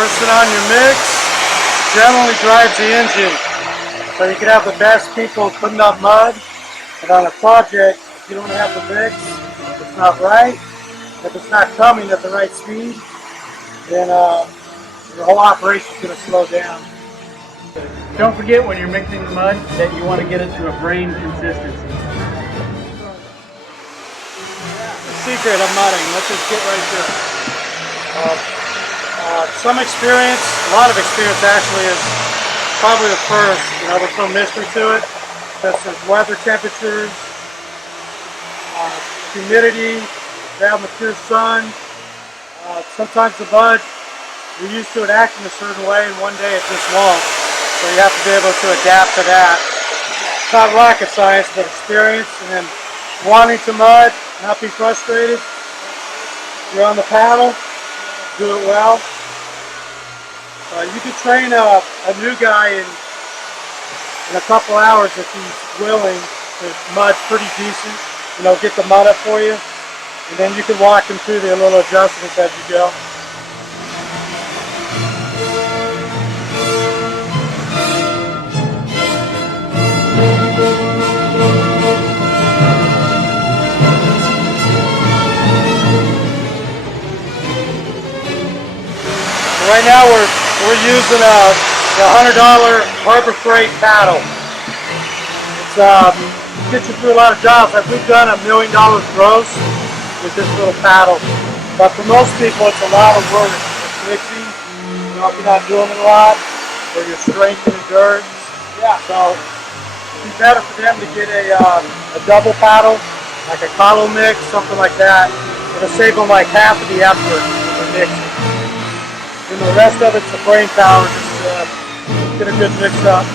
person on your mix generally drives the engine. So you can have the best people putting up mud, but on a project, if you don't have the mix, it's not right. If it's not coming at the right speed, then your whole operation is going to slow down. Don't forget when you're mixing the mud that you want to get it to a brain consistency. The secret of mudding, let's just get right to it. Some experience, a lot of experience actually, is probably the first. There's no mystery to it. That's just weather temperatures, humidity, bad mature sun. Sometimes the bud, we're used to it acting a certain way, and one day it just won't. So you have to be able to adapt to that. It's not rocket science, but experience, and then wanting to mud, not be frustrated. You're on the paddle, do it well. You can train a new guy in a couple hours if he's willing to mud pretty decent. Get the mud up for you, and then you can walk him through the little adjustments as you go. Right now we're using the $100 Harbor Freight paddle. It's gets you through a lot of jobs. We've done $1 million gross with this little paddle. But for most people, it's a lot of work. It's mixing. If you're not doing it a lot, or your strength and endurance. Yeah. So it'd be better for them to get a double paddle, like a Kahlo mix, something like that. It'll save them like half of the effort of mixing. And the rest of it's the brain power, just get a good mix up.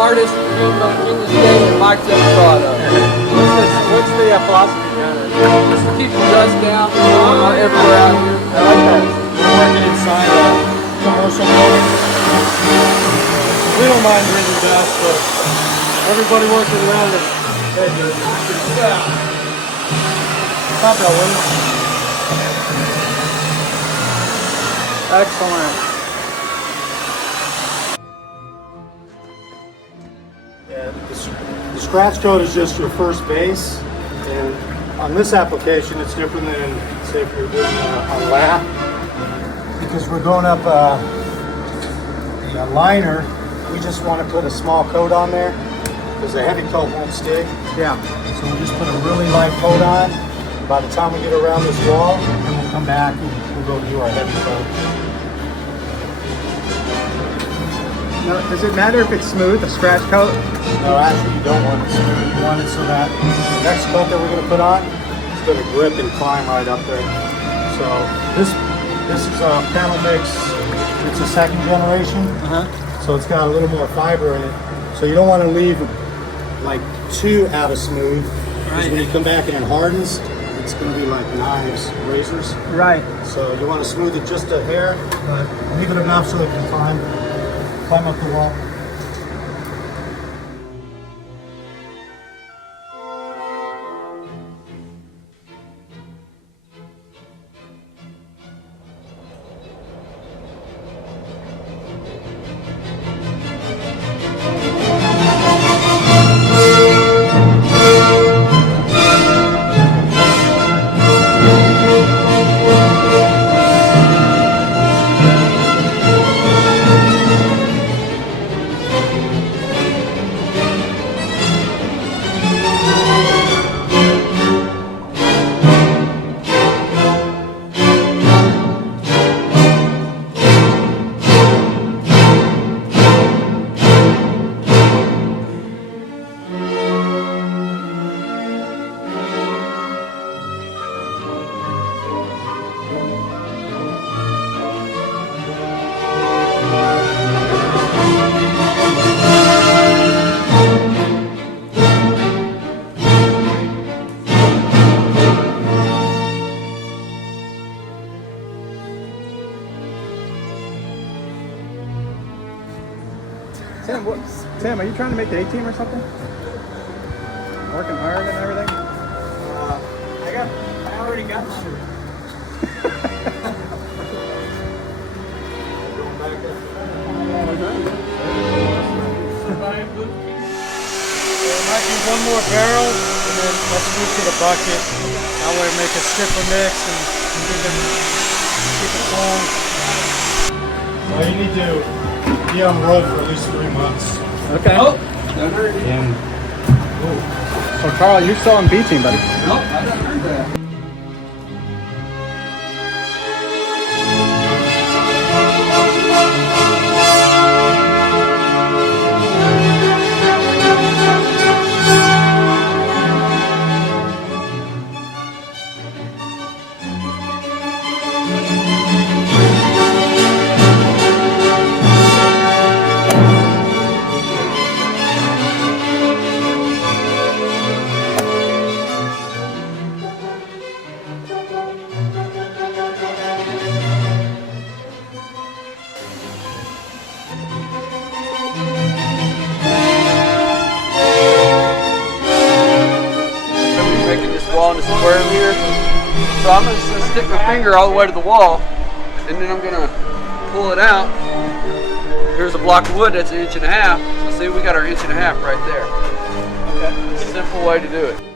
Smartest in the state that Mike's ever thought of. What's the philosophy behind it? Just to keep the dust down everywhere out here. I like that. We're working inside a commercial building. We don't mind breathing dust, but everybody working around us. Stop that one. Excellent. The scratch code is just your first base, and on this application it's different than, say, if you're doing a lap, because we're going up a liner. We just want to put a small coat on there because the heavy coat won't stick. Yeah. So we just put a really light coat on. By the time we get around this wall, then we'll come back and we'll go do our heavy coat. No, does it matter if it's smooth, a scratch coat? No, actually you don't want it smooth. You want it so that the next coat that we're going to put on is going to grip and climb right up there. So this is a panel mix. It's a second generation. So it's got a little more fiber in it. So you don't want to leave like too out of smooth. Because when you come back and it hardens, it's going to be like knives, razors. Right. So you want to smooth it just a hair, but leave it enough so it can climb up the wall. Tim, Tim, are you trying to make the A-team or something? Working hard and everything? I already got the suit. There might be one more barrel, and then let's move to the bucket. That way make a stiffer mix and keep it long. Well, you need to be on the road for at least 3 months. Okay. Nope. Don't hurt it. And So Carl, you're still on B-team, buddy. Nope, I done heard that. Making this wall in this aquarium here. So I'm just gonna stick my finger all the way to the wall, and then I'm gonna pull it out. Here's a block of wood that's 1.5 inches. So see, we got our 1.5 inches right there. Okay. Simple way to do it.